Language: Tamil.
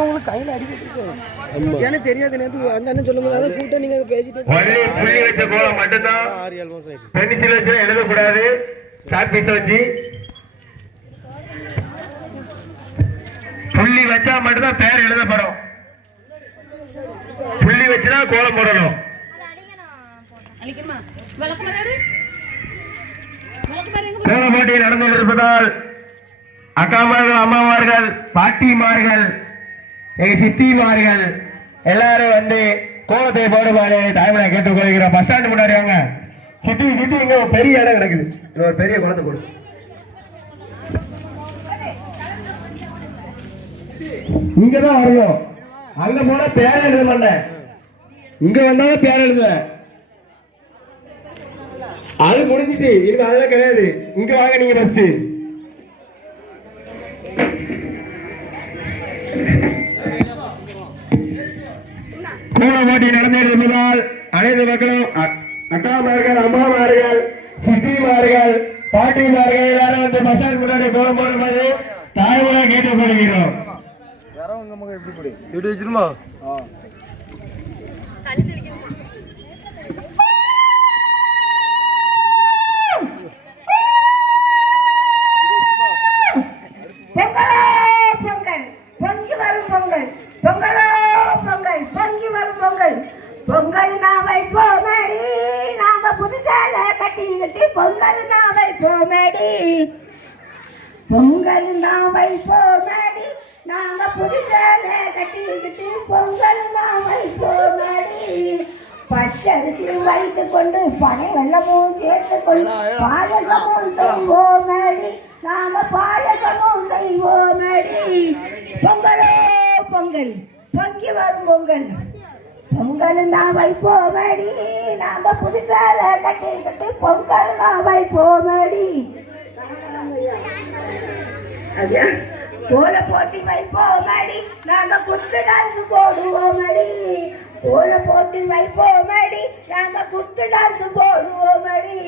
உங்களுக்கு கையில் அடிக்கிட்டு எனக்கு தெரியாது நேற்று அந்த அண்ணன் சொல்லும் போது அதை கூட்ட நீங்க பேசிட்டு புள்ளி வச்ச கோலம் மட்டும்தான் பென்சில் வச்சு எழுதக்கூடாது. சாக் பீஸ் வச்சு புள்ளி வச்சா மட்டும்தான் பேர் எழுதப்படும். புள்ளி வச்சுதான் கோலம் போடணும். கோல போட்டி நடந்து இருப்பதால் அக்காமார்கள், அம்மாமார்கள், பாட்டிமார்கள், எங்க சித்திமார்கள் எல்லாரும் வந்து கோலத்தை போடுமாறு தாய்மலை கேட்டுக்கொள்கிறோம். பஸ் ஸ்டாண்டு முன்னாடி வாங்க. சித்தி சித்தி இங்க ஒரு பெரிய இடம் கிடக்குது. ஒரு பெரிய குளத்தை போடு. இங்கதான் வரணும். அங்க போனா பேர எழுத மாட்டேன். இங்க வந்தாலும் பேர எழுதுவேன். அது முடிஞ்சிட்டு இனிமே அதெல்லாம் கிடையாது. இங்க வாங்க நீங்க ஃபர்ஸ்ட். கோல போட்டி நடந்திருப்பதால் அனைத்து மக்களும் அக்காமார்கள், அம்மாமார்கள், சித்திமார்கள், பாட்டிமார்கள் எல்லாரும் வந்து பசார் முன்னாடி கோலம் போடும்போது தாய்மொழியா கேட்டுக்கொள்கிறோம். எப்படி வச்சிருமா பொங்கல் நாவை போமடி நாம புதுசால கட்டிக்கிட்டு பொங்கல் நாவை போமடி பொங்கல் நாவை போமடி நாம புதுசால கட்டிக்கிட்டு பொங்கல் நாவை போமடி பச்சரிசி வைத்து கொண்டு பனை வெள்ளமும் சேர்த்து கொண்டு பாயசமும் செய்வோமடி நாம பாயசமும் செய்வோமடி பொங்கலோ பொங்கல் பொங்கி வரும் பொங்கல் பொங்கல் நான் வைப்போமடி நாம புதுசால கட்டிக்கிட்டு பொங்கல் நான் வைப்போமடி கோல போட்டி வைப்போமடி நாம குத்து டான்ஸ் போடுவோமடி கோல போட்டி வைப்போமடி நாம குத்து டான்ஸ் போடுவோமடி